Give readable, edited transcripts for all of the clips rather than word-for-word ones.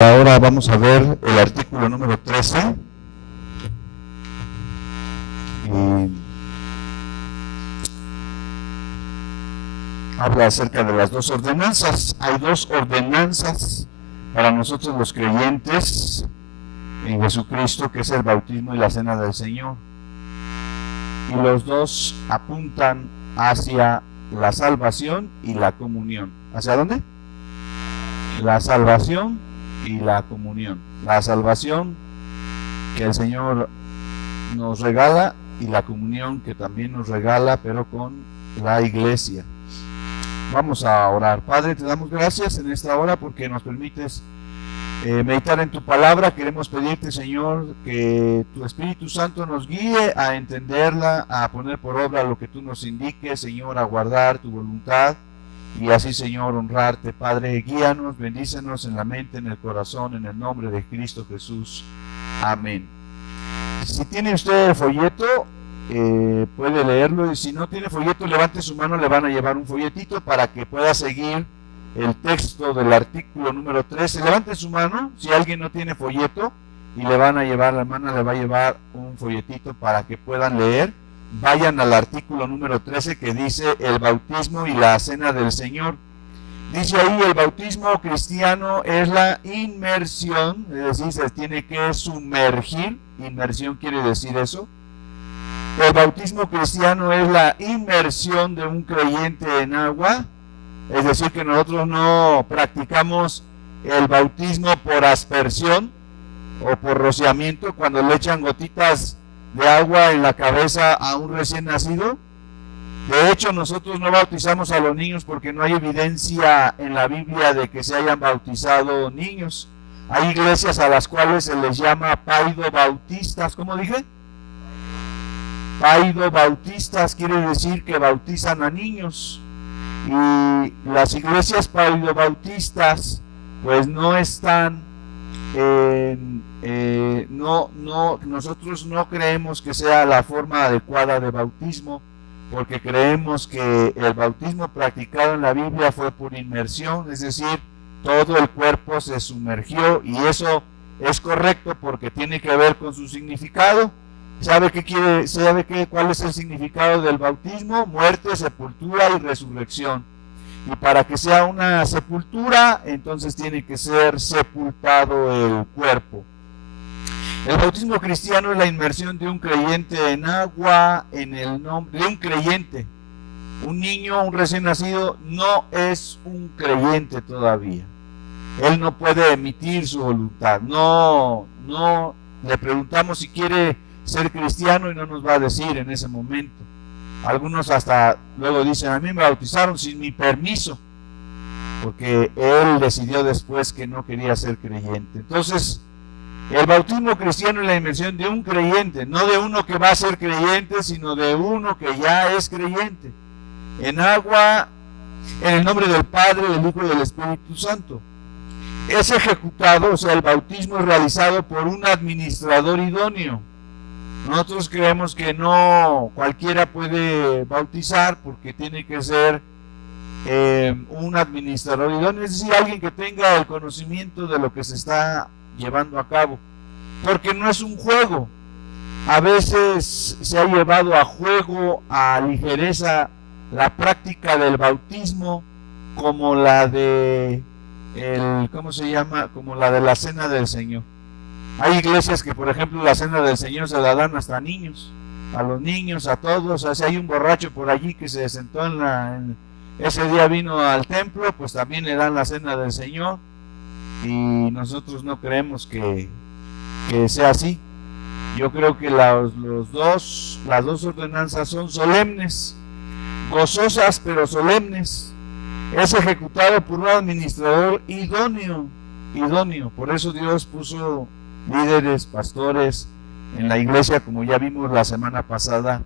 Ahora vamos a ver el artículo número 13. Habla acerca de las dos ordenanzas. Hay dos ordenanzas para nosotros los creyentes en Jesucristo, que es el bautismo y la cena del Señor. Y los dos apuntan hacia la salvación y la comunión. ¿Hacia dónde? La salvación y la comunión. La salvación que el Señor nos regala y la comunión que también nos regala, pero con la iglesia. Vamos a orar. Padre, te damos gracias en esta hora porque nos permites meditar en tu palabra. Queremos pedirte, Señor, que tu Espíritu Santo nos guíe a entenderla, a poner por obra lo que tú nos indiques, Señor, a guardar tu voluntad y así, Señor, honrarte. Padre, guíanos, bendícenos en la mente, en el corazón, en el nombre de Cristo Jesús. Amén. Si tiene usted el folleto, puede leerlo, y si no tiene folleto, levante su mano, le van a llevar un folletito para que pueda seguir el texto del artículo número 13. Levante su mano si alguien no tiene folleto y le van a llevar, la hermana le va a llevar un folletito para que puedan leer. Vayan al artículo número 13 que dice el bautismo y la cena del Señor. Dice ahí, el bautismo cristiano es la inmersión, es decir, se tiene que sumergir. Inmersión quiere decir eso. El bautismo cristiano es la inmersión de un creyente en agua, es decir, que nosotros no practicamos el bautismo por aspersión o por rociamiento, cuando le echan gotitas de agua en la cabeza a un recién nacido. De hecho, nosotros no bautizamos a los niños porque no hay evidencia en la Biblia de que se hayan bautizado niños. Hay iglesias a las cuales se les llama paidobautistas. ¿Cómo dije? Paidobautistas quiere decir que bautizan a niños. Y las iglesias paidobautistas pues no están nosotros no creemos que sea la forma adecuada de bautismo, porque creemos que el bautismo practicado en la Biblia fue por inmersión, es decir, todo el cuerpo se sumergió, y eso es correcto porque tiene que ver con su significado. ¿Sabe cuál es el significado del bautismo? Muerte, sepultura y resurrección. Y para que sea una sepultura, entonces tiene que ser sepultado el cuerpo. El bautismo cristiano es la inmersión de un creyente en agua en el nombre de un creyente. Un niño, un recién nacido, no es un creyente todavía. Él no puede emitir su voluntad. No le preguntamos si quiere ser cristiano y no nos va a decir en ese momento. Algunos hasta luego dicen, a mí me bautizaron sin mi permiso, porque él decidió después que no quería ser creyente. Entonces, el bautismo cristiano es la inmersión de un creyente, no de uno que va a ser creyente, sino de uno que ya es creyente, en agua, en el nombre del Padre, del Hijo y del Espíritu Santo. Es ejecutado, o sea, el bautismo es realizado por un administrador idóneo. Nosotros creemos que no cualquiera puede bautizar, porque tiene que ser un administrador idóneo, es decir, alguien que tenga el conocimiento de lo que se está llevando a cabo, porque no es un juego. A veces se ha llevado a juego, a ligereza, la práctica del bautismo, como la de como la de la cena del Señor. Hay iglesias que, por ejemplo, la cena del Señor se la dan hasta a niños, a los niños, a todos. O sea, si hay un borracho por allí que se sentó ese día vino al templo, pues también le dan la cena del Señor. Y nosotros no creemos que sea así. Yo creo que las dos ordenanzas son solemnes, gozosas pero solemnes. Es ejecutado por un administrador idóneo. Por eso Dios puso líderes, pastores en la iglesia, como ya vimos la semana pasada,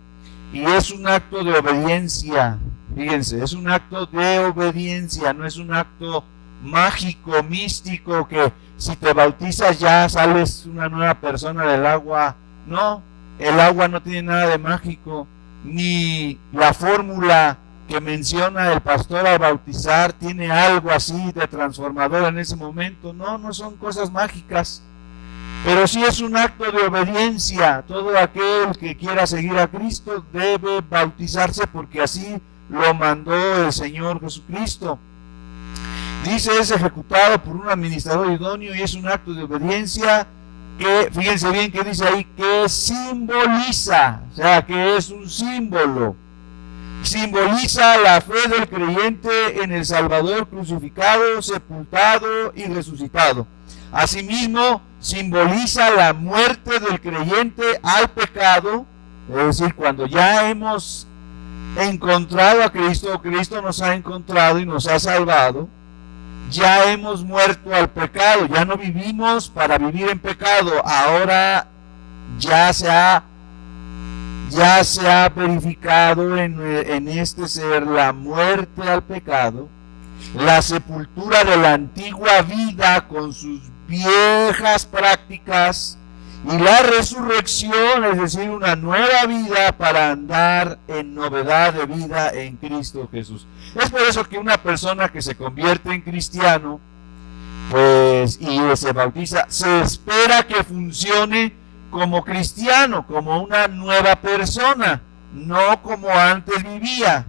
y es un acto de obediencia. Fíjense, es un acto de obediencia, no es un acto mágico, místico, que si te bautizas ya sales una nueva persona del agua. No, el agua no tiene nada de mágico, ni la fórmula que menciona el pastor al bautizar tiene algo así de transformador en ese momento. No, no son cosas mágicas, pero sí es un acto de obediencia. Todo aquel que quiera seguir a Cristo debe bautizarse porque así lo mandó el Señor Jesucristo. Dice, es ejecutado por un administrador idóneo y es un acto de obediencia que, fíjense bien que dice ahí, que simboliza, o sea, que es un símbolo. Simboliza la fe del creyente en el Salvador crucificado, sepultado y resucitado. Asimismo, simboliza la muerte del creyente al pecado, es decir, cuando ya hemos encontrado a Cristo, Cristo nos ha encontrado y nos ha salvado, ya hemos muerto al pecado, ya no vivimos para vivir en pecado, ahora ya se ha verificado en este ser la muerte al pecado, la sepultura de la antigua vida con sus viejas prácticas y la resurrección, es decir, una nueva vida para andar en novedad de vida en Cristo Jesús. Es por eso que una persona que se convierte en cristiano, pues, y se bautiza, se espera que funcione como cristiano, como una nueva persona, no como antes vivía.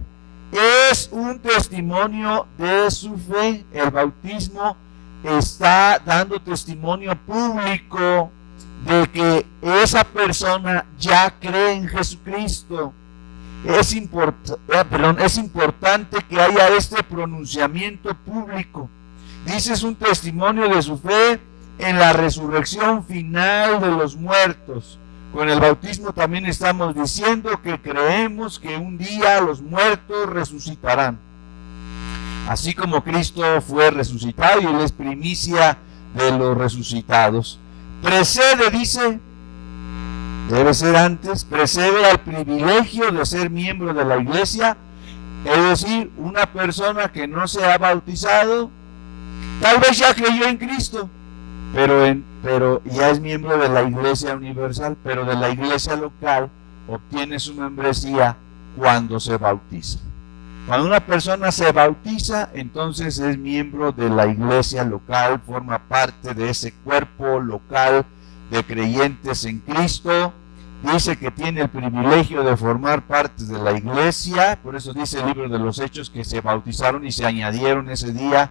Es un testimonio de su fe. El bautismo está dando testimonio público de que esa persona ya cree en Jesucristo. Es importante que haya este pronunciamiento público. Dice, es un testimonio de su fe en la resurrección final de los muertos. Con el bautismo también estamos diciendo que creemos que un día los muertos resucitarán. Así como Cristo fue resucitado y Él es primicia de los resucitados. Precede, dice, debe ser antes, precede al privilegio de ser miembro de la iglesia, es decir, una persona que no se ha bautizado, tal vez ya creyó en Cristo, pero ya es miembro de la iglesia universal, pero de la iglesia local obtiene su membresía cuando se bautiza. Cuando una persona se bautiza, entonces es miembro de la iglesia local, forma parte de ese cuerpo local de creyentes en Cristo. Dice que tiene el privilegio de formar parte de la iglesia, por eso dice el libro de los Hechos que se bautizaron y se añadieron ese día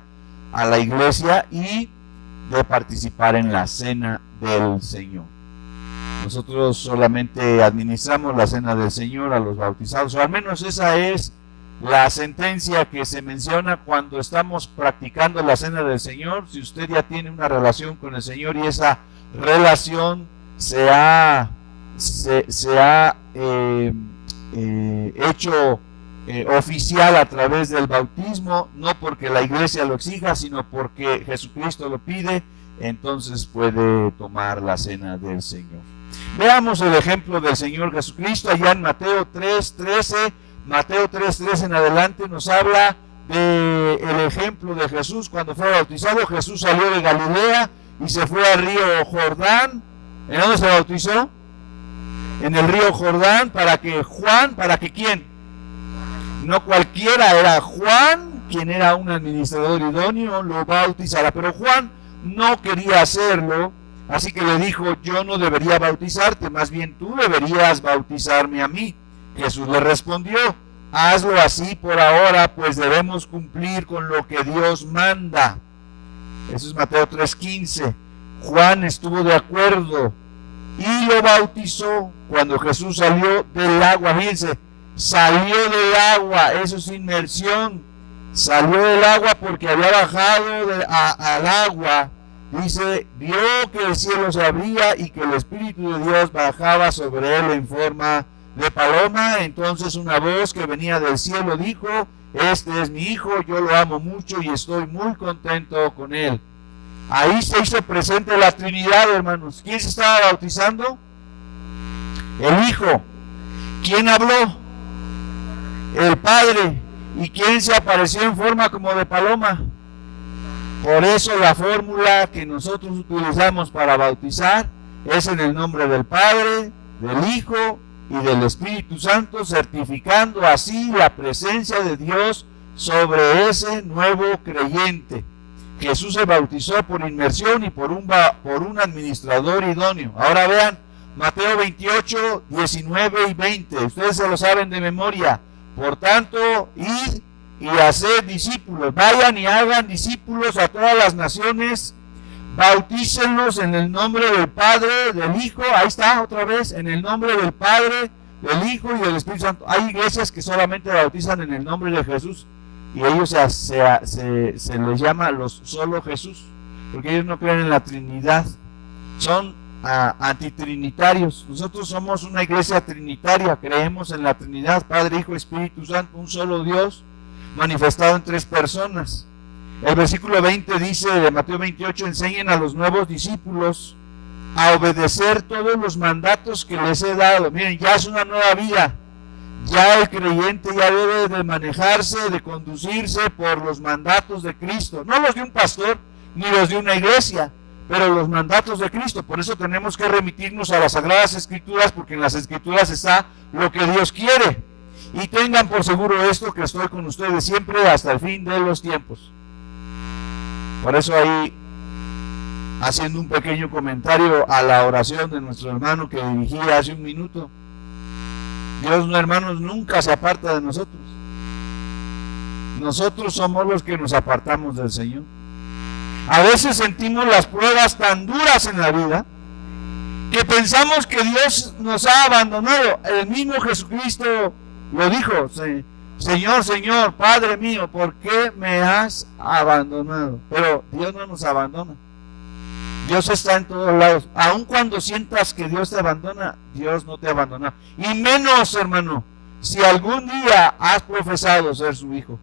a la iglesia y de participar en la cena del Señor. Nosotros solamente administramos la cena del Señor a los bautizados, o al menos esa es la sentencia que se menciona cuando estamos practicando la cena del Señor. Si usted ya tiene una relación con el Señor y esa relación se ha hecho oficial a través del bautismo, no porque la iglesia lo exija, sino porque Jesucristo lo pide, entonces puede tomar la cena del Señor. Veamos el ejemplo del Señor Jesucristo allá en Mateo 3:13. Mateo 3:13 en adelante nos habla del ejemplo de Jesús cuando fue bautizado. Jesús salió de Galilea y se fue al río Jordán. ¿En dónde se bautizó? En el río Jordán, para que ¿quién? No cualquiera, era Juan, quien era un administrador idóneo, lo bautizara, pero Juan no quería hacerlo, así que le dijo, yo no debería bautizarte, más bien tú deberías bautizarme a mí. Jesús le respondió, hazlo así por ahora, pues debemos cumplir con lo que Dios manda. Eso es Mateo 3:15. Juan estuvo de acuerdo y lo bautizó cuando Jesús salió del agua. Fíjense, salió del agua, eso es inmersión. Salió del agua porque había bajado al agua. Dice, vio que el cielo se abría y que el Espíritu de Dios bajaba sobre él en forma de paloma. Entonces una voz que venía del cielo dijo, este es mi hijo, yo lo amo mucho y estoy muy contento con él. Ahí se hizo presente la Trinidad, hermanos. ¿Quién se estaba bautizando? El Hijo. ¿Quién habló? El Padre. ¿Y quién se apareció en forma como de paloma? Por eso la fórmula que nosotros utilizamos para bautizar es en el nombre del Padre, del Hijo y del Espíritu Santo, certificando así la presencia de Dios sobre ese nuevo creyente. Jesús se bautizó por inmersión y por un administrador idóneo. Ahora vean Mateo 28, 19 y 20. Ustedes se lo saben de memoria. Por tanto, id y haced discípulos. Vayan y hagan discípulos a todas las naciones. Bautícenlos en el nombre del Padre, del Hijo. Ahí está otra vez, en el nombre del Padre, del Hijo y del Espíritu Santo. Hay iglesias que solamente bautizan en el nombre de Jesús. Y ellos se les llama los solo Jesús, porque ellos no creen en la Trinidad, son antitrinitarios. Nosotros somos una iglesia trinitaria, creemos en la Trinidad, Padre, Hijo, Espíritu Santo, un solo Dios, manifestado en tres personas. El versículo 20 dice de Mateo 28, enseñen a los nuevos discípulos a obedecer todos los mandatos que les he dado. Miren, ya es una nueva vida. Ya el creyente ya debe de manejarse, de conducirse por los mandatos de Cristo, no los de un pastor ni los de una iglesia, pero los mandatos de Cristo. Por eso tenemos que remitirnos a las Sagradas Escrituras, porque en las Escrituras está lo que Dios quiere. Y tengan por seguro esto, que estoy con ustedes siempre hasta el fin de los tiempos. Por eso ahí, haciendo un pequeño comentario a la oración de nuestro hermano que dirigí hace un minuto, Dios, hermanos, nunca se aparta de nosotros. Nosotros somos los que nos apartamos del Señor. A veces sentimos las pruebas tan duras en la vida que pensamos que Dios nos ha abandonado. El mismo Jesucristo lo dijo: Señor, Señor, Padre mío, ¿por qué me has abandonado? Pero Dios no nos abandona. Dios está en todos lados. Aun cuando sientas que Dios te abandona, Dios no te abandona. Y menos, hermano, si algún día has profesado ser su hijo.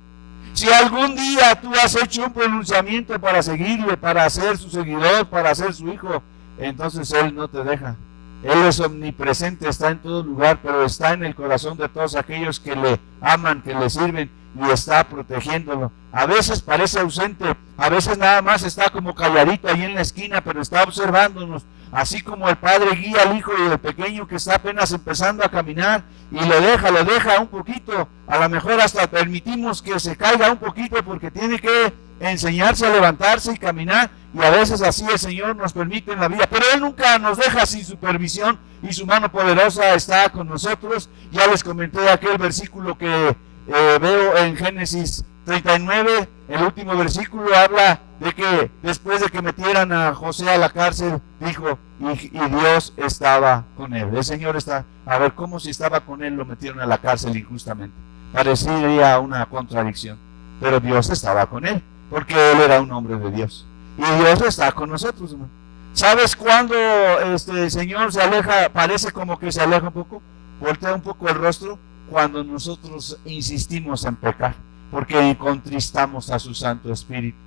Si algún día tú has hecho un pronunciamiento para seguirle, para ser su seguidor, para ser su hijo, entonces Él no te deja. Él es omnipresente, está en todo lugar, pero está en el corazón de todos aquellos que le aman, que le sirven, y está protegiéndolo. A veces parece ausente, a veces nada más está como calladito ahí en la esquina, pero está observándonos, así como el padre guía al hijo y el pequeño que está apenas empezando a caminar y lo deja un poquito, a lo mejor hasta permitimos que se caiga un poquito porque tiene que enseñarse a levantarse y caminar, y a veces así el Señor nos permite en la vida, pero Él nunca nos deja sin supervisión, y su mano poderosa está con nosotros. Ya les comenté aquel versículo que veo en Génesis 39, el último versículo habla de que después de que metieran a José a la cárcel, dijo, y Dios estaba con él. El Señor está, a ver, ¿cómo si estaba con él lo metieron a la cárcel injustamente? Parecería una contradicción, pero Dios estaba con él, porque él era un hombre de Dios, y Dios está con nosotros, hermano. ¿Sabes cuándo el Señor se aleja? Parece como que se aleja un poco, voltea un poco el rostro, cuando nosotros insistimos en pecar, porque contristamos a su Santo Espíritu,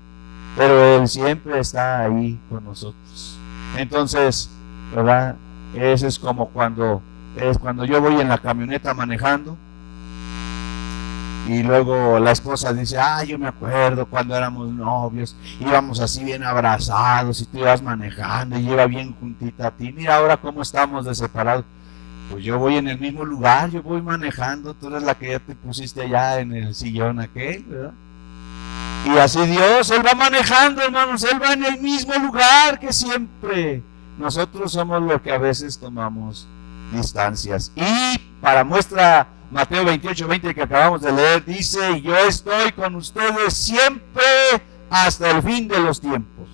pero Él siempre está ahí con nosotros. Entonces, ¿verdad? Eso es como cuando yo voy en la camioneta manejando, y luego la esposa dice, yo me acuerdo cuando éramos novios, íbamos así bien abrazados, y tú ibas manejando, y iba bien juntita a ti, mira ahora cómo estamos de separados. Pues yo voy en el mismo lugar, yo voy manejando, tú eres la que ya te pusiste allá en el sillón aquel, ¿verdad? Y así Dios, Él va manejando, hermanos, Él va en el mismo lugar que siempre. Nosotros somos los que a veces tomamos distancias. Y para muestra, Mateo 28, 20 que acabamos de leer, dice, yo estoy con ustedes siempre hasta el fin de los tiempos.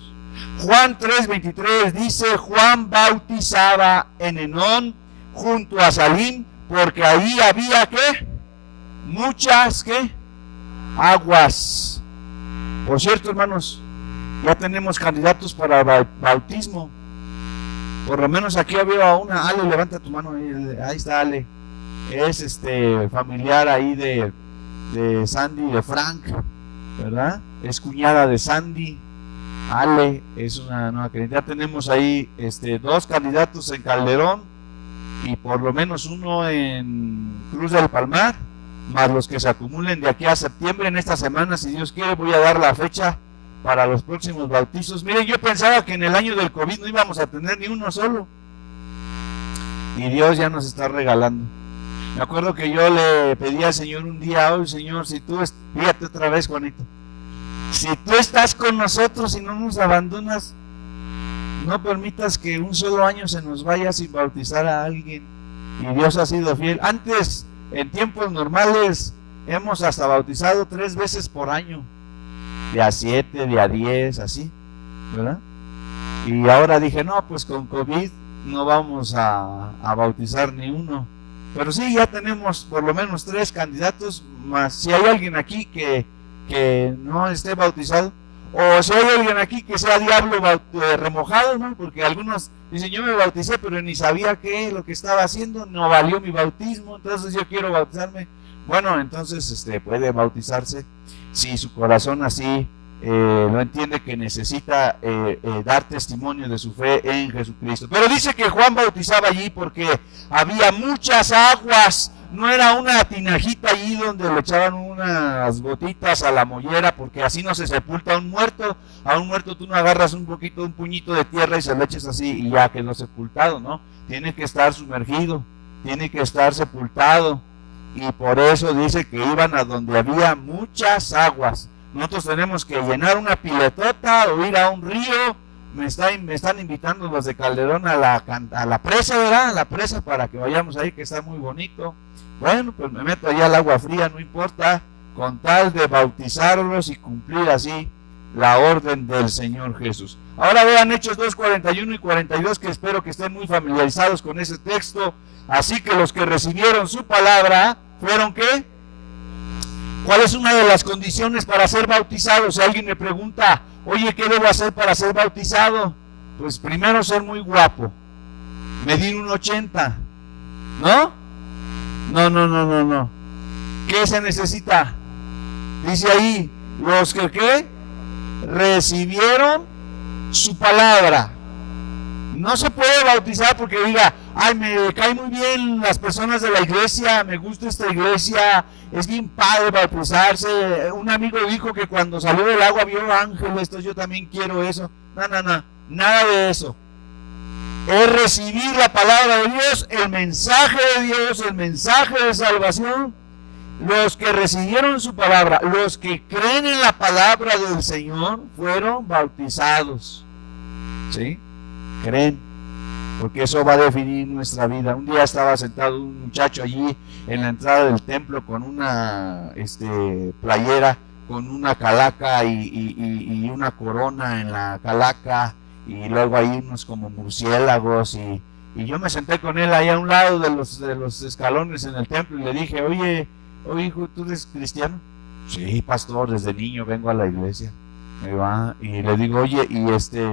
Juan 3, 23 dice, Juan bautizaba en Enón, junto a Salim, porque ahí había ¿qué? Muchas ¿qué? Aguas. Por cierto, hermanos, ya tenemos candidatos para bautismo. Por lo menos aquí veo a una. Ale, levanta tu mano. Ahí está Ale. Es familiar ahí de Sandy, de Frank, ¿verdad? Es cuñada de Sandy. Ale es una nueva creyente. Ya tenemos ahí dos candidatos en Calderón, y por lo menos uno en Cruz del Palmar, más los que se acumulen de aquí a septiembre. En esta semana, si Dios quiere, voy a dar la fecha para los próximos bautizos. Miren, yo pensaba que en el año del COVID no íbamos a tener ni uno solo, Y Dios ya nos está regalando. Me acuerdo que yo le pedí al Señor un día, hoy Señor, si tú, fíjate otra vez, Juanito, si tú estás con nosotros y no nos abandonas, no permitas que un solo año se nos vaya sin bautizar a alguien. Y Dios ha sido fiel. Antes, en tiempos normales, hemos hasta bautizado 3 veces por año, de a 7, de a 10, así, ¿verdad? Y ahora dije, no, pues con COVID no vamos a bautizar ni uno. Pero sí, ya tenemos por lo menos 3 candidatos, más si hay alguien aquí que no esté bautizado, o si hay alguien aquí que sea diablo remojado, ¿no? Porque algunos dicen, yo me bauticé, pero ni sabía qué lo que estaba haciendo, no valió mi bautismo, entonces yo quiero bautizarme. Bueno, entonces puede bautizarse si su corazón así lo entiende, que necesita dar testimonio de su fe en Jesucristo. Pero dice que Juan bautizaba allí porque había muchas aguas, no era una tinajita allí donde le echaban unas gotitas a la mollera, porque así no se sepulta a un muerto. A un muerto tú no agarras un puñito de tierra y se lo eches así y ya quedó sepultado, ¿no? Tiene que estar sumergido, tiene que estar sepultado, y por eso dice que iban a donde había muchas aguas. Nosotros tenemos que llenar una piletota o ir a un río. Me están invitando los de Calderón a la presa, ¿verdad? A la presa, para que vayamos ahí, que está muy bonito. Bueno, pues me meto allá al agua fría, no importa, con tal de bautizarlos y cumplir así la orden del Señor Jesús. Ahora vean Hechos 2, 41 y 42, que espero que estén muy familiarizados con ese texto. Así que los que recibieron su palabra fueron, ¿qué? ¿Cuál es una de las condiciones para ser bautizado? Si alguien me pregunta, oye, ¿qué debo hacer para ser bautizado? Pues primero ser muy guapo, medir 1.80, ¿no? No. ¿Qué se necesita? Dice ahí, los que ¿qué? Recibieron su palabra. No se puede bautizar porque diga, ay, me cae muy bien las personas de la iglesia, me gusta esta iglesia, es bien padre bautizarse. Un amigo dijo que cuando salió del agua vio ángeles, entonces yo también quiero eso. No, nada de eso. Es recibir la palabra de Dios, el mensaje de Dios, el mensaje de salvación. Los que recibieron su palabra, los que creen en la palabra del Señor, fueron bautizados. ¿Sí? Creen, porque eso va a definir nuestra vida. Un día estaba sentado un muchacho allí en la entrada del templo con una playera, con una calaca y una corona en la calaca, y luego ahí unos como murciélagos, y yo me senté con él ahí a un lado de los escalones en el templo y le dije, oye hijo, ¿tú eres cristiano? Sí, pastor, desde niño vengo a la iglesia. Me va, y le digo, oye, ¿y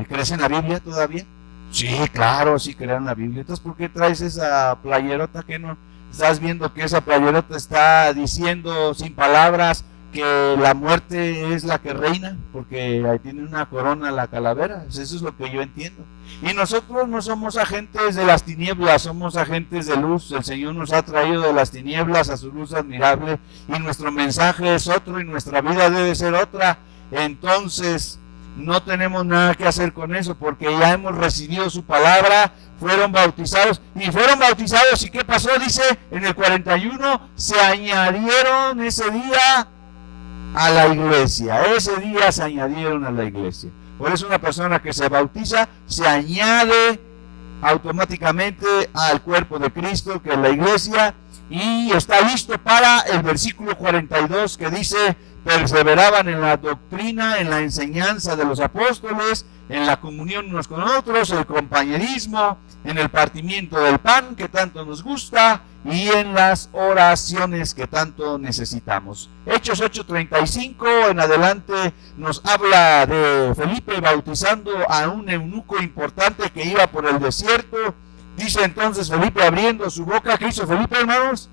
crees en la Biblia todavía? Sí, claro, sí creo en la Biblia. Entonces, ¿por qué traes esa playerota? ¿Que no estás viendo que esa playerota está diciendo sin palabras que la muerte es la que reina? Porque ahí tiene una corona la calavera. Eso es lo que yo entiendo. Y nosotros no somos agentes de las tinieblas, somos agentes de luz. El Señor nos ha traído de las tinieblas a su luz admirable, y nuestro mensaje es otro y nuestra vida debe ser otra. Entonces no tenemos nada que hacer con eso, porque ya hemos recibido su palabra, fueron bautizados, ¿y qué pasó? Dice en el 41, se añadieron ese día a la iglesia, Por eso una persona que se bautiza se añade automáticamente al cuerpo de Cristo, que es la iglesia, y está listo para el versículo 42, que dice, perseveraban en la doctrina, en la enseñanza de los apóstoles, en la comunión unos con otros, el compañerismo, en el partimiento del pan que tanto nos gusta, y en las oraciones que tanto necesitamos. Hechos 8:35 en adelante nos habla de Felipe bautizando a un eunuco importante que iba por el desierto. Dice entonces Felipe, abriendo su boca, ¿qué hizo Felipe, hermanos?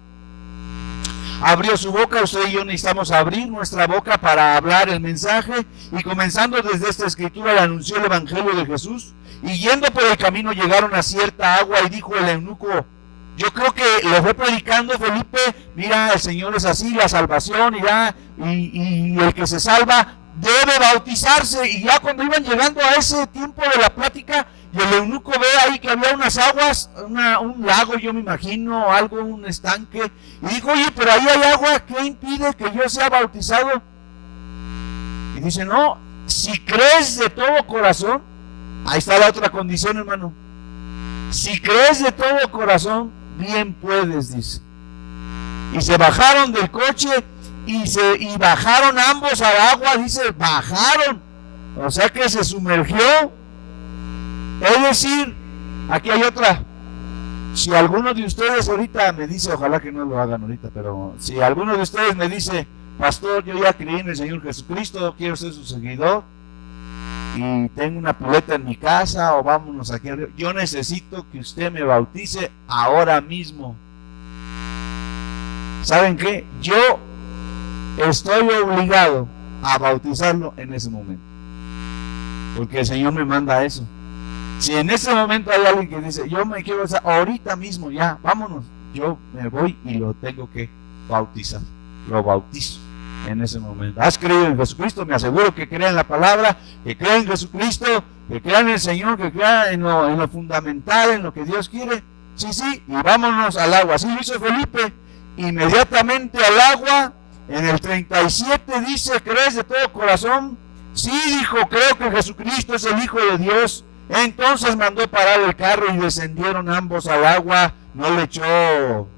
Abrió su boca. Usted y yo necesitamos abrir nuestra boca para hablar el mensaje, y comenzando desde esta escritura le anunció el evangelio de Jesús, y yendo por el camino llegaron a cierta agua, y dijo el eunuco, yo creo que le fue predicando Felipe, mira, el Señor es así, la salvación, y el que se salva debe bautizarse. Y ya cuando iban llegando a ese tiempo de la plática, y el eunuco ve ahí que había unas aguas, un lago, yo me imagino, algo, un estanque, y dijo, oye, pero ahí hay agua, ¿qué impide que yo sea bautizado? Y dice, no, si crees de todo corazón, ahí está la otra condición, hermano, si crees de todo corazón, bien puedes, dice. Y se bajaron del coche y bajaron ambos al agua, dice, bajaron, o sea que se sumergió. Es decir, aquí hay otra. Si alguno de ustedes ahorita me dice, ojalá que no lo hagan ahorita, pero si alguno de ustedes me dice, pastor, yo ya creí en el Señor Jesucristo, quiero ser su seguidor y tengo una pileta en mi casa o vámonos aquí arriba, yo necesito que usted me bautice ahora mismo. ¿Saben qué? Yo estoy obligado a bautizarlo en ese momento, porque el Señor me manda eso. Si en ese momento hay alguien que dice, yo me quiero bautizar ahorita mismo, ya, vámonos, yo me voy y lo tengo que bautizar, lo bautizo en ese momento. ¿Has creído en Jesucristo? Me aseguro que crean en la palabra, que crean en Jesucristo, que crean en el Señor, que crean en lo fundamental, en lo que Dios quiere. Sí, y vámonos al agua. Así lo hizo Felipe, inmediatamente al agua. En el 37 dice, ¿crees de todo corazón? Sí, dijo, creo que Jesucristo es el Hijo de Dios. Entonces mandó parar el carro y descendieron ambos al agua. No le echó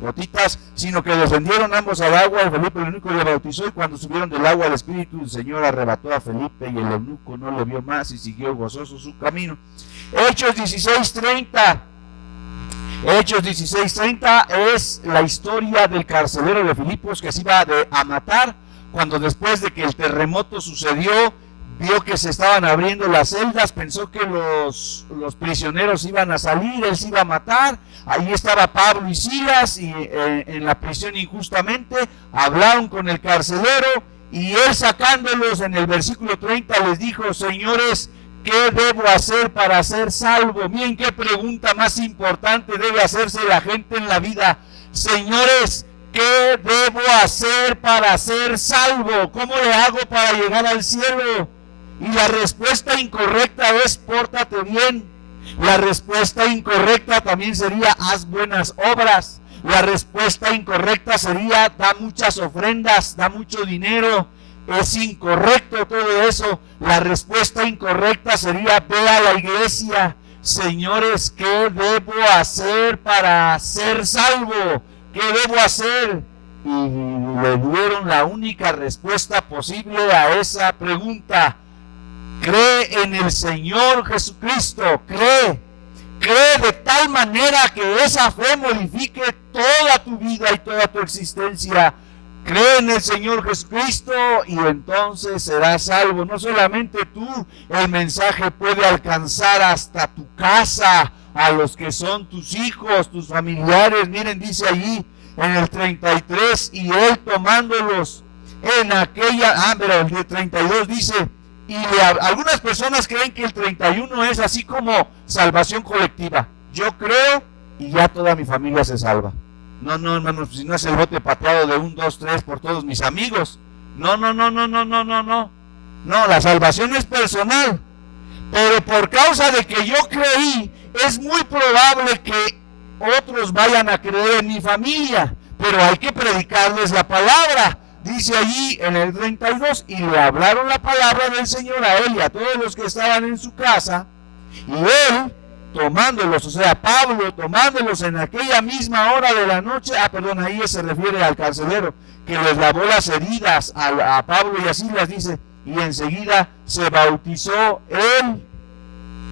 gotitas, sino que descendieron ambos al agua. Y Felipe el eunuco le bautizó, y cuando subieron del agua, el Espíritu del Señor arrebató a Felipe, y el eunuco no le vio más y siguió gozoso su camino. Hechos 16:30. Hechos 16:30 es la historia del carcelero de Filipos que se iba a matar, cuando después de que el terremoto sucedió, vio que se estaban abriendo las celdas, pensó que los prisioneros iban a salir, él se iba a matar. Ahí estaba Pablo y Silas y en la prisión injustamente, hablaron con el carcelero y él, sacándolos, en el versículo 30 les dijo, señores, ¿qué debo hacer para ser salvo? Miren qué pregunta más importante debe hacerse la gente en la vida. Señores, ¿qué debo hacer para ser salvo? ¿Cómo le hago para llegar al cielo? Y la respuesta incorrecta es, pórtate bien. La respuesta incorrecta también sería, haz buenas obras. La respuesta incorrecta sería, da muchas ofrendas, da mucho dinero. Es incorrecto todo eso. La respuesta incorrecta sería, ve a la iglesia. Señores, ¿qué debo hacer para ser salvo? ¿Qué debo hacer? Y le dieron la única respuesta posible a esa pregunta. Cree en el Señor Jesucristo, cree de tal manera que esa fe modifique toda tu vida y toda tu existencia. Cree en el Señor Jesucristo y entonces serás salvo. No solamente tú, el mensaje puede alcanzar hasta tu casa, a los que son tus hijos, tus familiares. Miren, dice allí en el 33, y él tomándolos en aquella, pero el de 32 dice, y algunas personas creen que el 31 es así como salvación colectiva. Yo creo y ya toda mi familia se salva. No, hermanos, si no es el bote pateado de 1, 2, 3 por todos mis amigos. No, la salvación es personal. Pero por causa de que yo creí, es muy probable que otros vayan a creer en mi familia. Pero hay que predicarles la palabra. Dice allí en el 32, y le hablaron la palabra del Señor a él y a todos los que estaban en su casa. Y él, tomándolos, o sea, Pablo tomándolos en aquella misma hora de la noche, ahí se refiere al carcelero, que les lavó las heridas a Pablo y a Silas, dice, y enseguida se bautizó él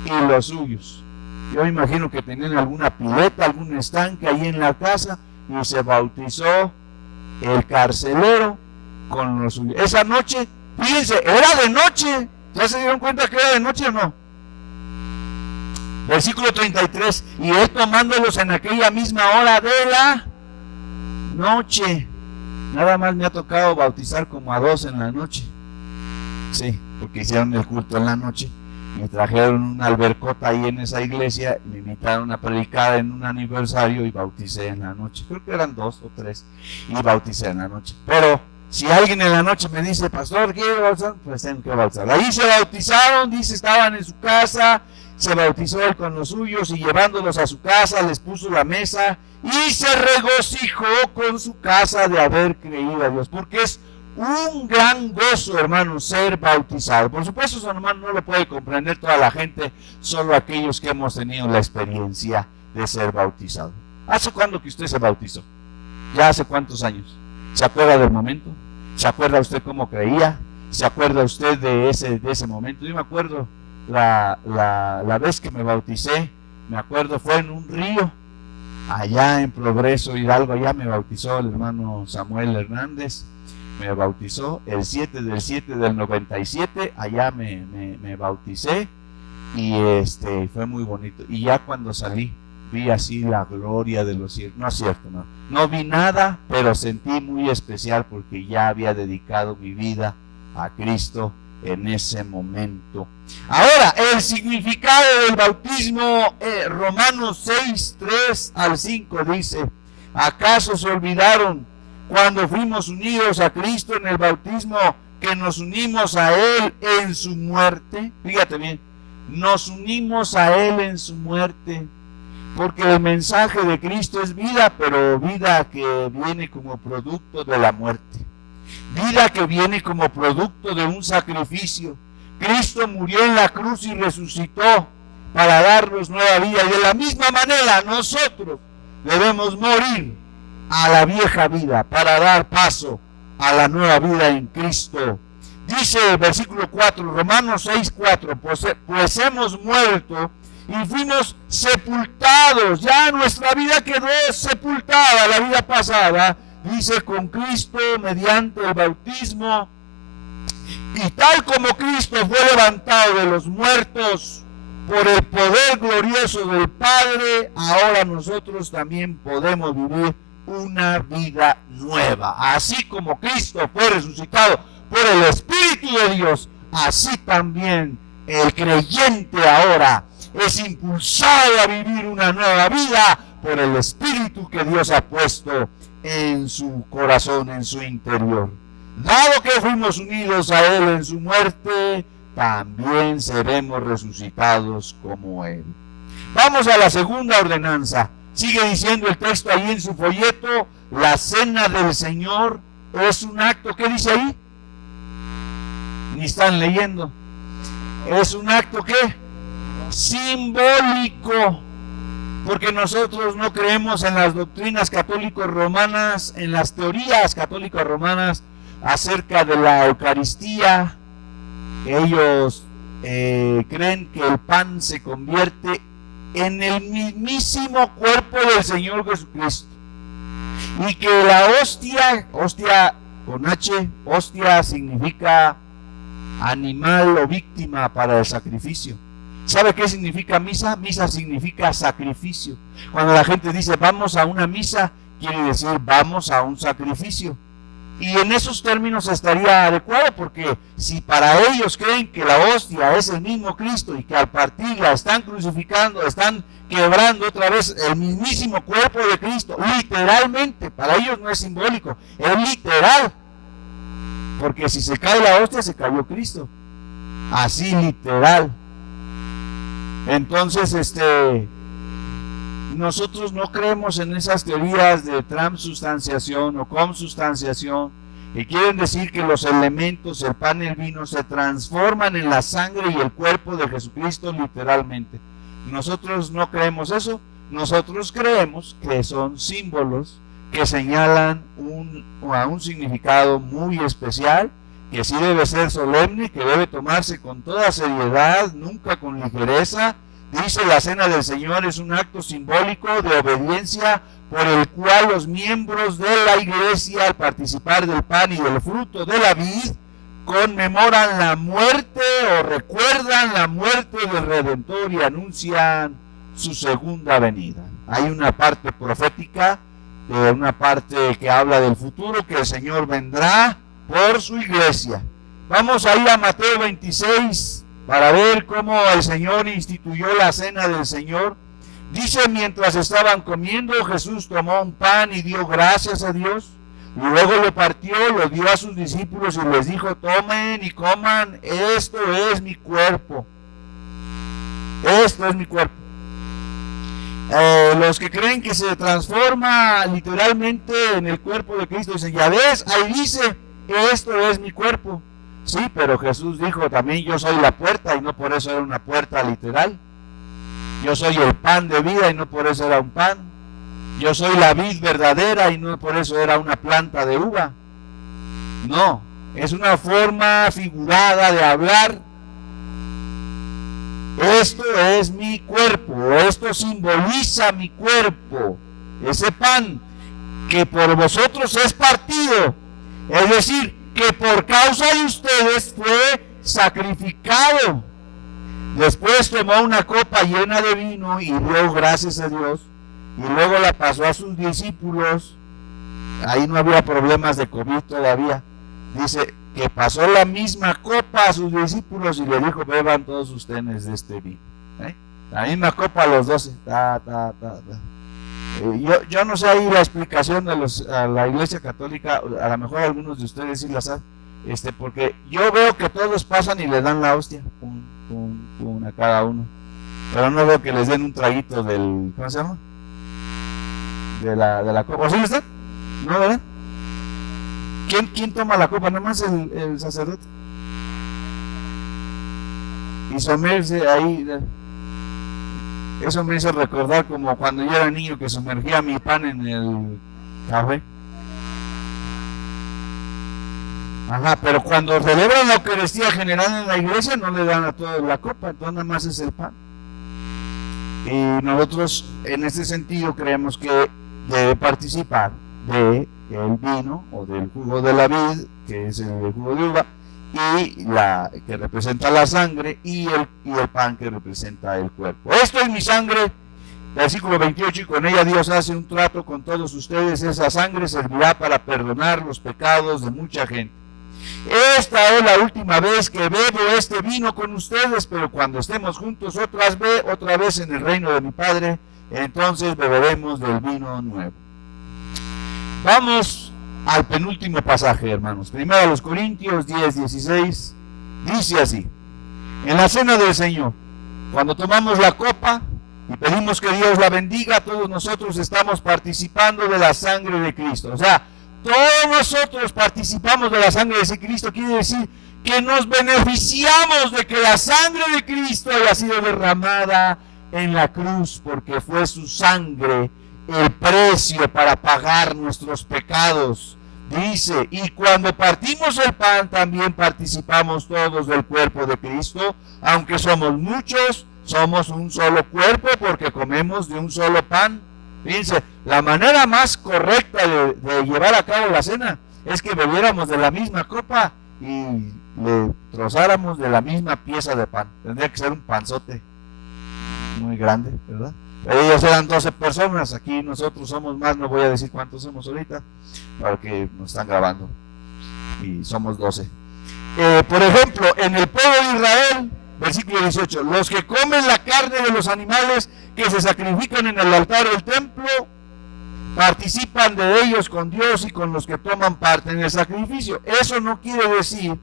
y los suyos. Yo imagino que tenían alguna pileta, algún estanque ahí en la casa, y se bautizó el carcelero con los suyos. Esa noche, fíjense, era de noche. ¿Ya se dieron cuenta que era de noche o no? Versículo 33, y él tomándolos en aquella misma hora de la noche. Nada más me ha tocado bautizar como a 2 en la noche. Sí, porque hicieron el culto en la noche. Me trajeron una albercota ahí en esa iglesia, me invitaron a predicar en un aniversario y bauticé en la noche. Creo que eran 2 o 3 y bauticé en la noche. Pero Si alguien en la noche me dice, pastor, ¿quiere bautizar? Pues tengo que bautizar. Ahí se bautizaron, dice, estaban en su casa, se bautizó él con los suyos y llevándolos a su casa les puso la mesa y se regocijó con su casa de haber creído a Dios. Porque es un gran gozo, hermanos, ser bautizado. Por supuesto, eso, hermano, no lo puede comprender toda la gente, solo aquellos que hemos tenido la experiencia de ser bautizado. ¿Hace cuándo que usted se bautizó? ¿Ya hace cuántos años? ¿Se acuerda del momento? ¿Se acuerda usted cómo creía? ¿Se acuerda usted de ese momento? Yo me acuerdo la vez que me bauticé, me acuerdo fue en un río, allá en Progreso, Hidalgo. Allá me bautizó el hermano Samuel Hernández, me bautizó el 7 del 97, allá me bauticé y fue muy bonito. Y ya cuando salí, vi así la gloria de los cielos. No es cierto, no vi nada, pero sentí muy especial porque ya había dedicado mi vida a Cristo en ese momento. Ahora, el significado del bautismo, Romanos 6, 3 al 5 dice: ¿acaso se olvidaron cuando fuimos unidos a Cristo en el bautismo que nos unimos a Él en su muerte? Fíjate bien, nos unimos a Él en su muerte. Porque el mensaje de Cristo es vida, pero vida que viene como producto de la muerte. Vida que viene como producto de un sacrificio. Cristo murió en la cruz y resucitó para darnos nueva vida. Y de la misma manera nosotros debemos morir a la vieja vida para dar paso a la nueva vida en Cristo. Dice el versículo 4, Romanos 6, 4, pues hemos muerto y fuimos sepultados. Ya nuestra vida quedó sepultada, la vida pasada, dice, con Cristo mediante el bautismo. Y tal como Cristo fue levantado de los muertos por el poder glorioso del Padre, ahora nosotros también podemos vivir una vida nueva. Así como Cristo fue resucitado por el Espíritu de Dios, así también el creyente ahora es impulsado a vivir una nueva vida por el Espíritu que Dios ha puesto en su corazón, en su interior. Dado que fuimos unidos a Él en su muerte, también seremos resucitados como Él. Vamos a la segunda ordenanza. Sigue diciendo el texto ahí en su folleto: la cena del Señor es un acto. ¿Qué dice ahí? Ni están leyendo. Es un acto, ¿qué? Simbólico, porque nosotros no creemos en las doctrinas católicos romanas, en las teorías católicas romanas acerca de la Eucaristía. Ellos creen que el pan se convierte en el mismísimo cuerpo del Señor Jesucristo y que la hostia con H, hostia significa animal o víctima para el sacrificio. ¿Sabe qué significa misa? Misa significa sacrificio. Cuando la gente dice vamos a una misa, quiere decir vamos a un sacrificio. Y en esos términos estaría adecuado, porque si para ellos creen que la hostia es el mismo Cristo y que al partirla están crucificando, están quebrando otra vez el mismísimo cuerpo de Cristo, literalmente, para ellos no es simbólico, es literal. Porque si se cae la hostia, se cayó Cristo. Así literal. Entonces, nosotros no creemos en esas teorías de transubstanciación o consubstanciación, que quieren decir que los elementos, el pan y el vino, se transforman en la sangre y el cuerpo de Jesucristo literalmente. Nosotros no creemos eso. Nosotros creemos que son símbolos que señalan a un significado muy especial, que sí debe ser solemne, que debe tomarse con toda seriedad, nunca con ligereza. Dice: la cena del Señor es un acto simbólico de obediencia por el cual los miembros de la iglesia, al participar del pan y del fruto de la vid, conmemoran la muerte o recuerdan la muerte del Redentor y anuncian su segunda venida. Hay una parte profética, una parte que habla del futuro, que el Señor vendrá por su iglesia. Vamos a ir a Mateo 26 para ver cómo el Señor instituyó la cena del Señor. Dice: mientras estaban comiendo, Jesús tomó un pan y dio gracias a Dios, Luego lo partió, lo dio a sus discípulos y les dijo: tomen y coman, esto es mi cuerpo. Esto es mi cuerpo. Los que creen que se transforma literalmente en el cuerpo de Cristo dicen: ya ves, ahí dice, esto es mi cuerpo. Sí, pero Jesús dijo también: yo soy la puerta, y no por eso era una puerta literal. Yo soy el pan de vida y no por eso era un pan. Yo soy la vid verdadera y no por eso era una planta de uva. No, es una forma figurada de hablar. Esto es mi cuerpo, esto simboliza mi cuerpo, ese pan que por vosotros es partido, es decir, que por causa de ustedes fue sacrificado. Después tomó una copa llena de vino y dio gracias a Dios, y luego la pasó a sus discípulos. Ahí no había problemas de COVID todavía. Dice que pasó la misma copa a sus discípulos y le dijo: beban todos ustedes de este vino. La misma copa a los 12. Yo no sé ahí la explicación de a la Iglesia Católica, a lo mejor algunos de ustedes sí la saben, porque yo veo que todos pasan y le dan la hostia, pum, pum, pum, a cada uno, pero no veo que les den un traguito del, ¿cómo se llama? De la copa. ¿Sí está? ¿No, verdad? ¿Quién toma la copa? Nada más el sacerdote. Y sumerge ahí. Eso me hizo recordar como cuando yo era niño, que sumergía mi pan en el café. Ajá, pero cuando celebran la Eucaristía general en la iglesia no le dan a todos la copa, entonces nada más es el pan. Y nosotros en ese sentido creemos que debe participar del vino o del jugo de la vid, que es el jugo de uva, y que representa la sangre, y el pan, que representa el cuerpo. Esto es mi sangre, versículo 28, y con ella Dios hace un trato con todos ustedes. Esa sangre servirá para perdonar los pecados de mucha gente. Esta es la última vez que bebo este vino con ustedes, pero cuando estemos juntos otra vez en el reino de mi Padre, entonces beberemos del vino nuevo. Vamos al penúltimo pasaje, hermanos. Primero a los Corintios 10:16. Dice así: en la cena del Señor, cuando tomamos la copa y pedimos que Dios la bendiga, todos nosotros estamos participando de la sangre de Cristo. O sea, todos nosotros participamos de la sangre de ese Cristo. Quiere decir que nos beneficiamos de que la sangre de Cristo haya sido derramada en la cruz, porque fue su sangre el precio para pagar nuestros pecados. Dice: y cuando partimos el pan, también participamos todos del cuerpo de Cristo. Aunque somos muchos, somos un solo cuerpo, porque comemos de un solo pan. Fíjense, la manera más correcta de llevar a cabo la cena es que bebiéramos de la misma copa y le trozáramos de la misma pieza de pan. Tendría que ser un panzote muy grande, ¿verdad? Ellos eran 12 personas, aquí nosotros somos más, no voy a decir cuántos somos ahorita, porque nos están grabando, y somos 12. Por ejemplo, en el pueblo de Israel, versículo 18, los que comen la carne de los animales que se sacrifican en el altar del templo, participan de ellos con Dios y con los que toman parte en el sacrificio. Eso no quiere decir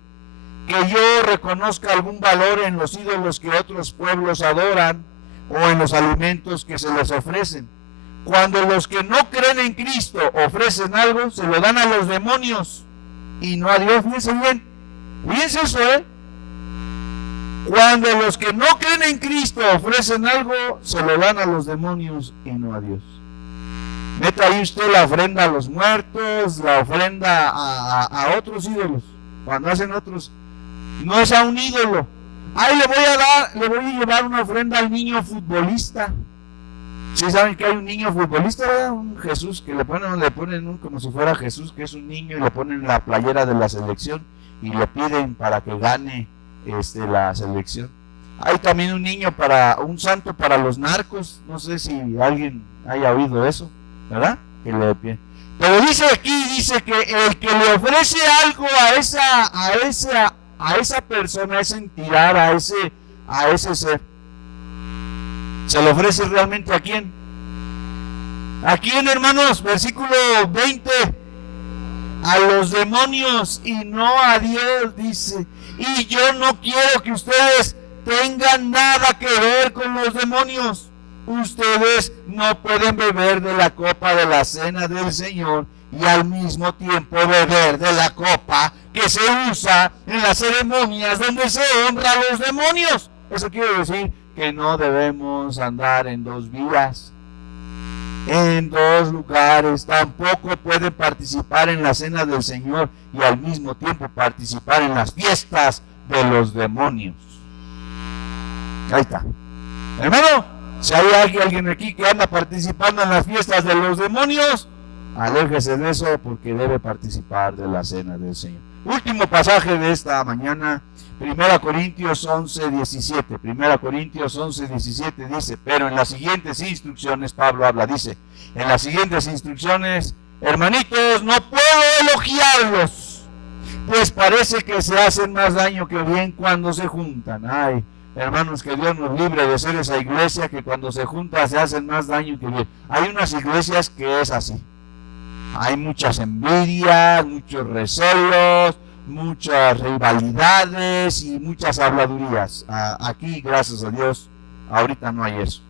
que yo reconozca algún valor en los ídolos que otros pueblos adoran, o en los alimentos que se les ofrecen. Cuando los que no creen en Cristo ofrecen algo, se lo dan a los demonios y no a Dios. Fíjense bien, fíjense eso, Cuando los que no creen en Cristo ofrecen algo, se lo dan a los demonios y no a Dios. Meta ahí usted la ofrenda a los muertos, la ofrenda a otros ídolos. Cuando hacen otros, no es a un ídolo. Ahí le voy a llevar una ofrenda al niño futbolista. ¿Sí saben que hay un niño futbolista, ¿verdad? Un Jesús, que le ponen como si fuera Jesús, que es un niño, y le ponen la playera de la selección y le piden para que gane la selección. Hay también un santo para los narcos. No sé si alguien haya oído eso, ¿verdad? Que le piden. Pero dice que el que le ofrece algo a esa persona, a esa entidad, a ese ser, se lo ofrece realmente ¿a quién? ¿A quién, hermanos? Versículo 20. a los demonios y no a Dios, dice. Y yo no quiero que ustedes tengan nada que ver con los demonios. Ustedes no pueden beber de la copa de la cena del Señor y al mismo tiempo beber de la copa que se usa en las ceremonias donde se honra a los demonios. Eso quiere decir que no debemos andar en dos vías, en dos lugares. Tampoco pueden participar en la cena del Señor y al mismo tiempo participar en las fiestas de los demonios. Ahí está. Hermano, si hay alguien aquí que anda participando en las fiestas de los demonios, aléjese de eso, porque debe participar de la cena del Señor. Último pasaje de esta mañana, 1 Corintios 11:17. 1 Corintios 11:17 dice: pero en las siguientes instrucciones, Pablo habla, dice, en las siguientes instrucciones, hermanitos, no puedo elogiarlos, pues parece que se hacen más daño que bien cuando se juntan. Ay, hermanos, que Dios nos libre de ser esa iglesia que cuando se junta se hacen más daño que bien. Hay unas iglesias que es así. Hay muchas envidias, muchos recelos, muchas rivalidades y muchas habladurías. Aquí, gracias a Dios, ahorita no hay eso.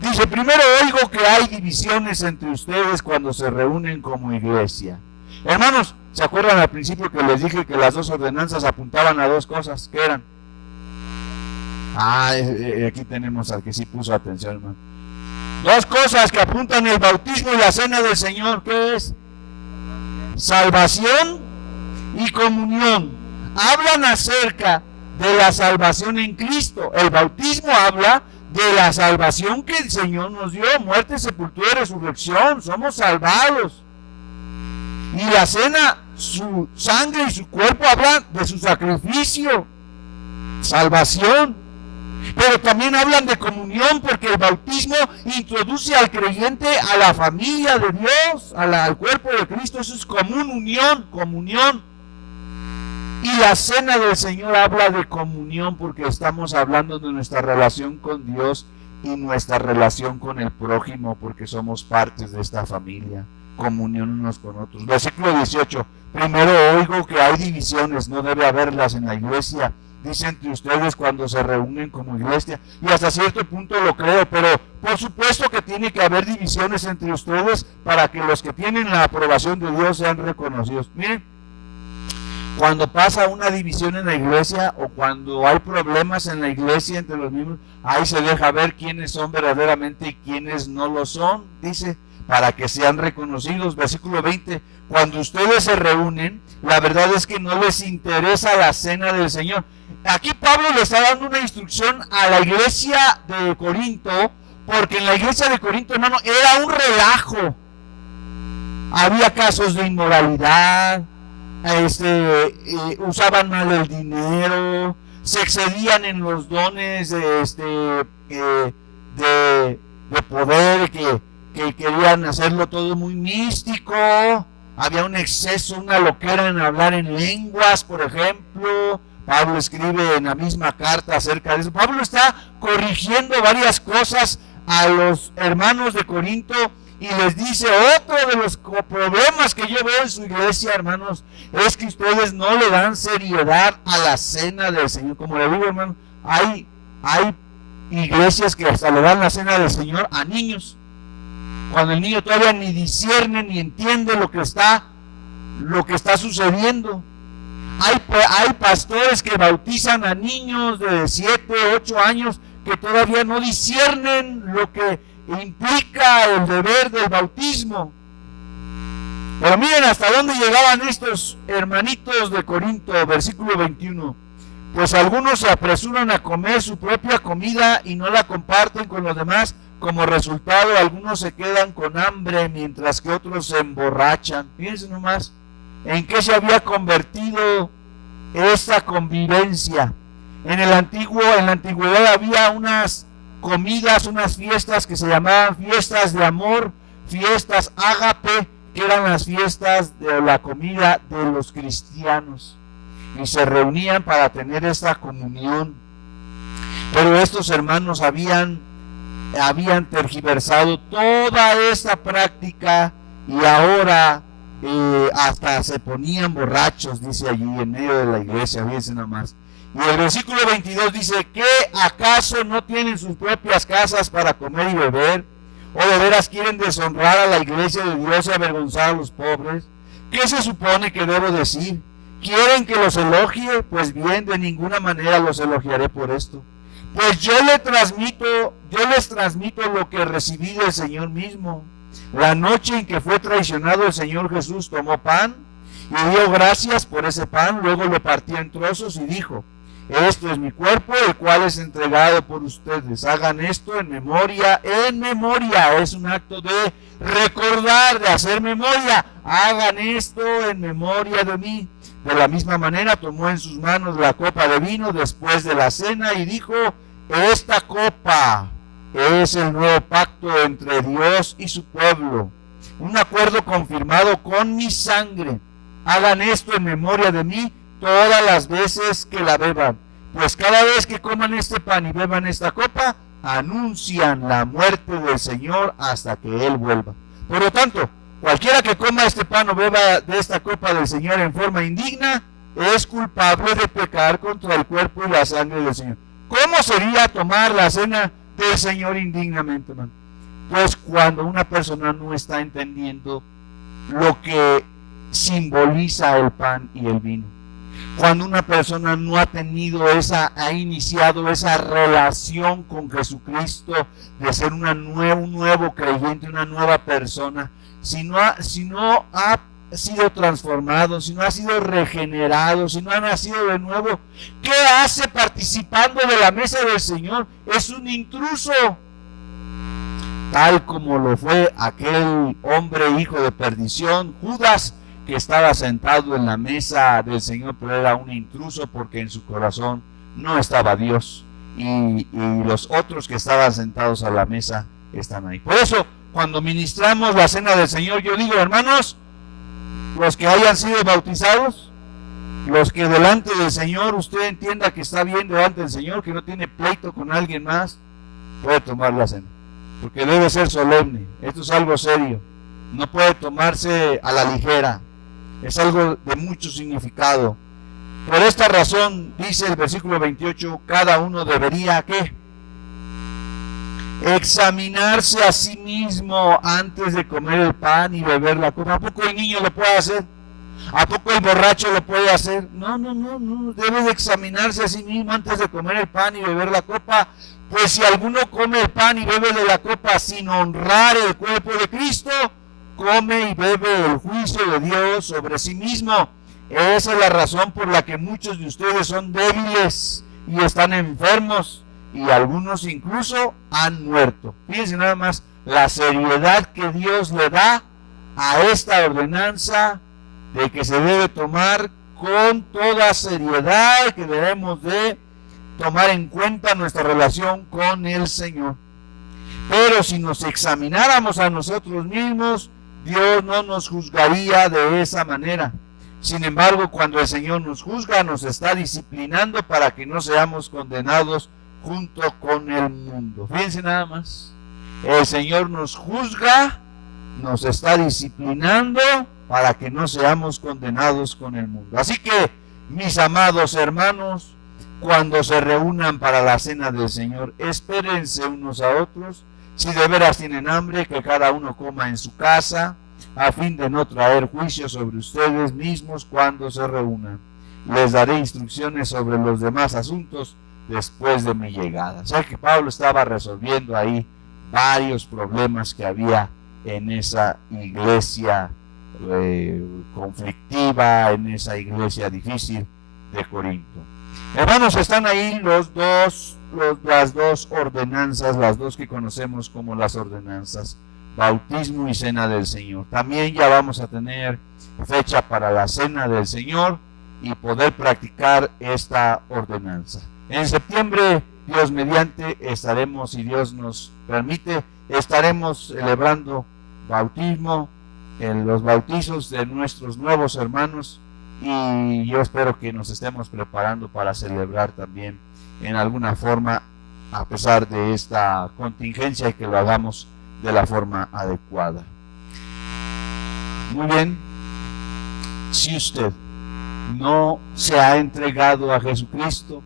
Dice: primero oigo que hay divisiones entre ustedes cuando se reúnen como iglesia. Hermanos, ¿se acuerdan al principio que les dije que las dos ordenanzas apuntaban a dos cosas? ¿Qué eran? Aquí tenemos al que sí puso atención, hermano. Dos cosas que apuntan: el bautismo y la cena del Señor. ¿Qué es? Salvación y comunión. Hablan acerca de la salvación en Cristo. El bautismo habla de la salvación que el Señor nos dio: muerte, sepultura y resurrección. Somos salvados. Y la cena, su sangre y su cuerpo, hablan de su sacrificio, salvación. Pero también hablan de comunión, porque el bautismo introduce al creyente a la familia de Dios, al cuerpo de Cristo. Eso es comunión. Y la cena del Señor habla de comunión, porque estamos hablando de nuestra relación con Dios y nuestra relación con el prójimo, porque somos partes de esta familia. Comunión unos con otros. Versículo 18. Primero oigo que hay divisiones, no debe haberlas en la iglesia. Dice: entre ustedes cuando se reúnen como iglesia. Y hasta cierto punto lo creo, pero por supuesto que tiene que haber divisiones entre ustedes para que los que tienen la aprobación de Dios sean reconocidos. Miren, cuando pasa una división en la iglesia o cuando hay problemas en la iglesia entre los mismos, ahí se deja ver quiénes son verdaderamente y quiénes no lo son, dice, para que sean reconocidos. Versículo 20. Cuando ustedes se reúnen, la verdad es que no les interesa la cena del Señor. Aquí Pablo le está dando una instrucción a la iglesia de Corinto, porque en la iglesia de Corinto, hermano, era un relajo. Había casos de inmoralidad, usaban mal el dinero, se excedían en los dones de poder, que querían hacerlo todo muy místico. Había un exceso, una loquera en hablar en lenguas, por ejemplo. Pablo escribe en la misma carta acerca de eso. Pablo está corrigiendo varias cosas a los hermanos de Corinto y les dice: otro de los problemas que yo veo en su iglesia, hermanos, es que ustedes no le dan seriedad a la cena del Señor. Como le digo, hermano, hay iglesias que hasta le dan la cena del Señor a niños, cuando el niño todavía ni discierne ni entiende lo que está sucediendo. Hay pastores que bautizan a niños de 7, 8 años que todavía no disciernen lo que implica el deber del bautismo. Pero miren hasta dónde llegaban estos hermanitos de Corinto. Versículo 21. Pues algunos se apresuran a comer su propia comida y no la comparten con los demás. Como resultado, algunos se quedan con hambre, mientras que otros se emborrachan. Fíjense nomás en qué se había convertido esta convivencia. En la antigüedad había unas comidas, unas fiestas que se llamaban fiestas de amor, fiestas ágape, que eran las fiestas de la comida de los cristianos, y se reunían para tener esta comunión. Pero estos hermanos habían tergiversado toda esta práctica y ahora hasta se ponían borrachos, dice allí en medio de la iglesia, fíjense nomás. Y el versículo 22 dice, ¿qué acaso no tienen sus propias casas para comer y beber? ¿O de veras quieren deshonrar a la iglesia de Dios y avergonzar a los pobres? ¿Qué se supone que debo decir? ¿Quieren que los elogie? Pues bien, de ninguna manera los elogiaré por esto. Pues yo les transmito lo que recibí del Señor mismo. La noche en que fue traicionado el Señor Jesús tomó pan y dio gracias por ese pan, luego lo partió en trozos y dijo, esto es mi cuerpo, el cual es entregado por ustedes. Hagan esto en memoria. En memoria es un acto de recordar, de hacer memoria. Hagan esto en memoria de mí. De la misma manera tomó en sus manos la copa de vino después de la cena y dijo, esta copa es el nuevo pacto entre Dios y su pueblo, un acuerdo confirmado con mi sangre. Hagan esto en memoria de mí todas las veces que la beban, pues cada vez que coman este pan y beban esta copa, anuncian la muerte del Señor hasta que Él vuelva. Por lo tanto, cualquiera que coma este pan o beba de esta copa del Señor en forma indigna, es culpable de pecar contra el cuerpo y la sangre del Señor. ¿Cómo sería tomar la cena del Señor indignamente, hermano? Pues cuando una persona no está entendiendo lo que simboliza el pan y el vino. Cuando una persona no ha iniciado esa relación con Jesucristo de ser un nuevo creyente, una nueva persona, si no ha sido transformado, si no ha sido regenerado, si no ha nacido de nuevo, ¿qué hace participando de la mesa del Señor? Es un intruso, tal como lo fue aquel hombre hijo de perdición, Judas, que estaba sentado en la mesa del Señor, pero era un intruso porque en su corazón no estaba Dios, y los otros que estaban sentados a la mesa están ahí. Por eso, cuando ministramos la cena del Señor, yo digo, hermanos, los que hayan sido bautizados, los que delante del Señor usted entienda que está bien delante del Señor, que no tiene pleito con alguien más, puede tomar la cena, porque debe ser solemne. Esto es algo serio, no puede tomarse a la ligera, es algo de mucho significado. Por esta razón, dice el versículo 28, cada uno debería, ¿qué? Examinarse a sí mismo antes de comer el pan y beber la copa. ¿A poco el niño lo puede hacer? ¿A poco el borracho lo puede hacer? No, debe de examinarse a sí mismo antes de comer el pan y beber la copa. Pues si alguno come el pan y bebe de la copa sin honrar el cuerpo de Cristo, come y bebe el juicio de Dios sobre sí mismo. Esa es la razón por la que muchos de ustedes son débiles y están enfermos, y algunos incluso han muerto. Fíjense nada más la seriedad que Dios le da a esta ordenanza, de que se debe tomar con toda seriedad, que debemos de tomar en cuenta nuestra relación con el Señor. Pero si nos examináramos a nosotros mismos, Dios no nos juzgaría de esa manera. Sin embargo, cuando el Señor nos juzga, nos está disciplinando para que no seamos condenados junto con el mundo. Fíjense nada más, el Señor nos juzga, nos está disciplinando para que no seamos condenados con el mundo. Así que, mis amados hermanos, cuando se reúnan para la cena del Señor, espérense unos a otros. Si de veras tienen hambre, que cada uno coma en su casa, a fin de no traer juicio sobre ustedes mismos cuando se reúnan. Les daré instrucciones sobre los demás asuntos después de mi llegada. O sea que Pablo estaba resolviendo ahí varios problemas que había en esa iglesia conflictiva, en esa iglesia difícil de Corinto. Hermanos, están ahí las dos ordenanzas, las dos que conocemos como las ordenanzas, bautismo y cena del Señor. También ya vamos a tener fecha para la cena del Señor y poder practicar esta ordenanza. En septiembre, Dios mediante, estaremos, si Dios nos permite, estaremos celebrando bautismo, en los bautizos de nuestros nuevos hermanos, y yo espero que nos estemos preparando para celebrar también en alguna forma, a pesar de esta contingencia, y que lo hagamos de la forma adecuada. Muy bien, Si usted no se ha entregado a Jesucristo,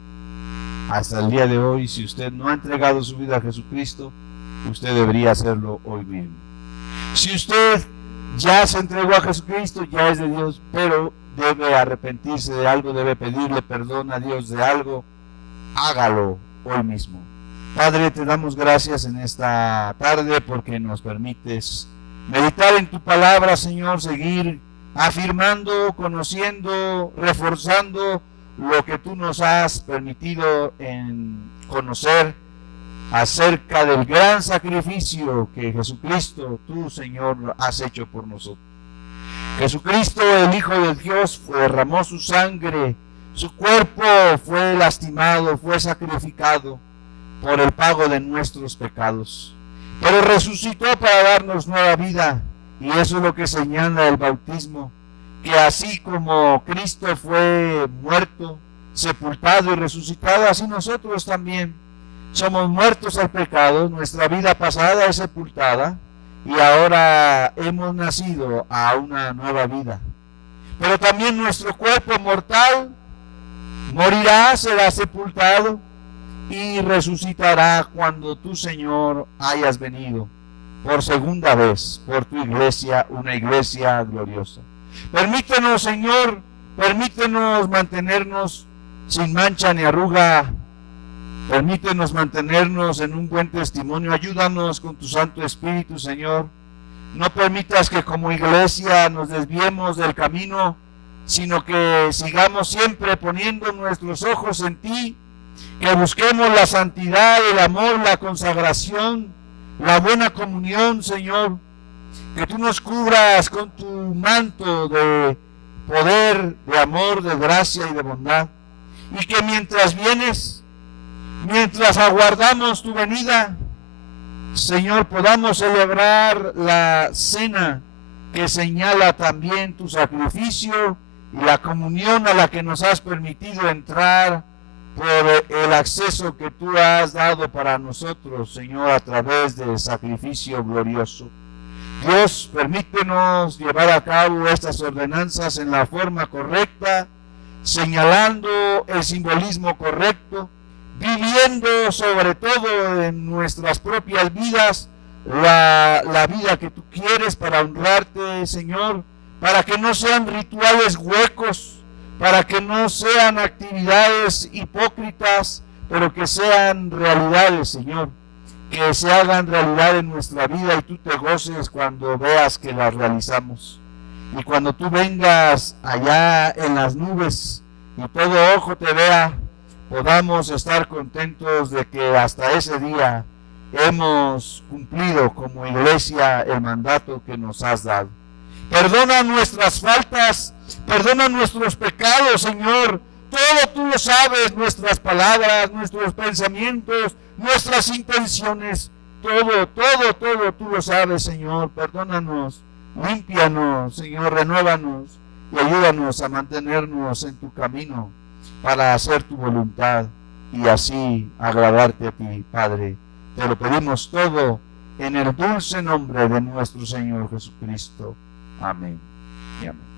hasta el día de hoy, si usted no ha entregado su vida a Jesucristo, usted debería hacerlo hoy mismo. Si usted ya se entregó a Jesucristo, ya es de Dios, pero debe arrepentirse de algo, debe pedirle perdón a Dios de algo, hágalo hoy mismo. Padre, te damos gracias en esta tarde porque nos permites meditar en tu palabra, Señor, seguir afirmando, conociendo, reforzando lo que tú nos has permitido en conocer acerca del gran sacrificio que Jesucristo, tú, Señor, has hecho por nosotros. Jesucristo, el Hijo de Dios, derramó su sangre, su cuerpo fue lastimado, fue sacrificado por el pago de nuestros pecados, pero resucitó para darnos nueva vida, y eso es lo que señala el bautismo, que así como Cristo fue muerto, sepultado y resucitado, así nosotros también somos muertos al pecado, nuestra vida pasada es sepultada, y ahora hemos nacido a una nueva vida. Pero también nuestro cuerpo mortal morirá, será sepultado y resucitará cuando tú, Señor, hayas venido por segunda vez por tu iglesia, una iglesia gloriosa. Permítenos, Señor, permítenos mantenernos sin mancha ni arruga. Permítenos mantenernos en un buen testimonio. Ayúdanos con tu Santo Espíritu, Señor. No permitas que como iglesia nos desviemos del camino, sino que sigamos siempre poniendo nuestros ojos en ti, que busquemos la santidad, el amor, la consagración, la buena comunión, Señor. Que tú nos cubras con tu manto de poder, de amor, de gracia y de bondad. Y que mientras vienes, mientras aguardamos tu venida, Señor, podamos celebrar la cena que señala también tu sacrificio y la comunión a la que nos has permitido entrar por el acceso que tú has dado para nosotros, Señor, a través del sacrificio glorioso. Dios, permítenos llevar a cabo estas ordenanzas en la forma correcta, señalando el simbolismo correcto, viviendo sobre todo en nuestras propias vidas la vida que tú quieres para honrarte, Señor, para que no sean rituales huecos, para que no sean actividades hipócritas, pero que sean realidades, Señor, que se hagan realidad en nuestra vida y tú te goces cuando veas que las realizamos. Y cuando tú vengas allá en las nubes y todo ojo te vea, podamos estar contentos de que hasta ese día hemos cumplido como iglesia el mandato que nos has dado. Perdona nuestras faltas, perdona nuestros pecados, Señor. Todo tú lo sabes, nuestras palabras, nuestros pensamientos, nuestras intenciones. Todo tú lo sabes, Señor. Perdónanos, límpianos, Señor, renuévanos y ayúdanos a mantenernos en tu camino para hacer tu voluntad y así agradarte a ti, Padre. Te lo pedimos todo en el dulce nombre de nuestro Señor Jesucristo. Amén y amén.